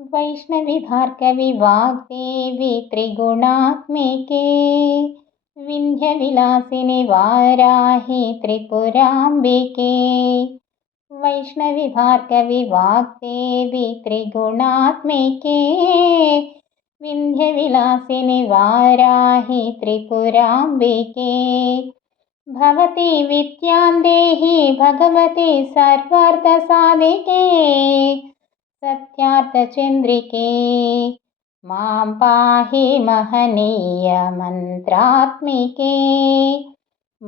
वैष्णविभार्गविवाग्देवि त्रिगुणात्मिके विन्ध्यविलासिनि वाराहि त्रिपुराम्बिके। वैष्णविभार्गविवाग्देवि त्रिगुणात्मिके विन्ध्यविलासिनि वाराहि त्रिपुराम्बिके। भवति विद्या देहि भगवति सर्वार्थसाधिके सत्यार्थचन्द्रिके मां पाहि महनीयमन्त्रात्मिके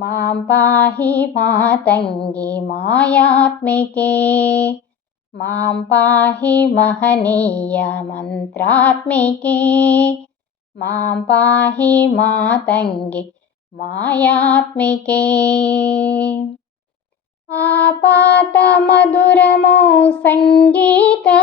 मां पाहि मातङ्गि मायात्मिके मां पाहि महनीयमन्त्रात्मिके मां पाहि मातङ्गि मायात्मिके आपातमधुरमो सङ्गीत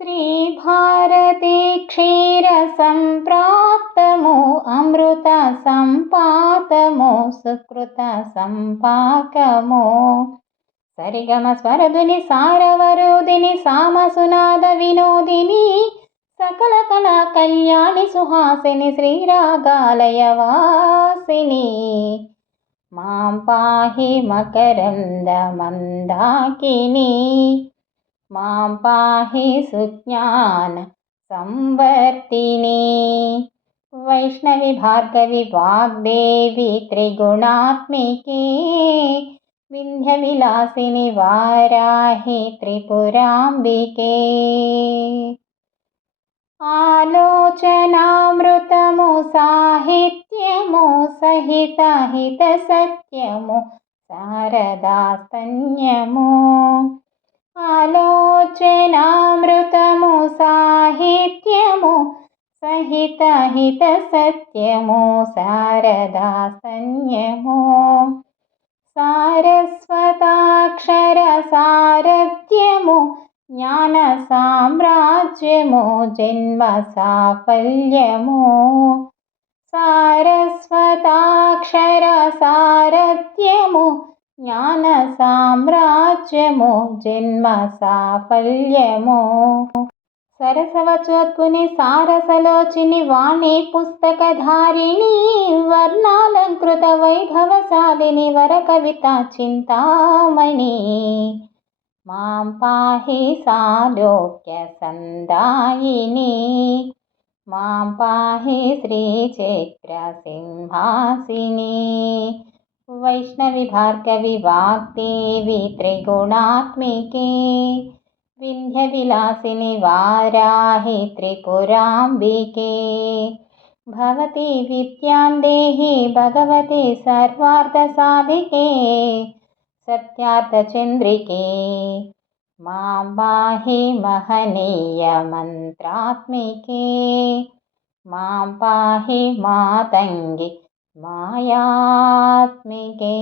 శ్రీభారతి క్షీర సంప్రాప్తము అమృత సంపాతము సుకృత సంపాకము సరిగమ స్వరదుని సారవరుదిని సామసునాద వినోదిని సకల मां पाहि सुज्ञान वैष्णवि भार्गवि वाग्देवि त्रिगुणात्मिके। विन्ध्यविलासिनि वाराहि त्रिपुराम्बिके। आलोचनामृतमु साहित्यमु सहितहितसत्यमु शारदास्तन्यमु। हितहितसत्यमो सारदा संन्यमो सारस्वताक्षरसारथ्यमु ज्ञानसाम्राज्यमो जन्मसाफल्यमो। सापल्यमु ज्ञानसाम्राज्यमो जन्मसाफल्यमो। సాఫల్యము సరసవచోత్పుని సారసలోచిని వాణి పుస్తకధారిణి వర్ణాలంకృత వైభవశాలిని వర కవిత చింతామణి. మాం పాహి సాలోక్య సందాయిని. మాం పాహి శ్రీచైత్ర సింహాసిని. వైష్ణవి భార్గవి వాగ్దేవి త్రిగుణాత్మికే. विन्ध्यविलासिनि वाराहि त्रिपुराम्बिके। भवति विद्यां देहि भगवति सर्वार्थसाधिके सत्यार्थचन्द्रिके। मां पाहि महनीयमन्त्रात्मिके। मां पाहि मातङ्गि मायात्मिके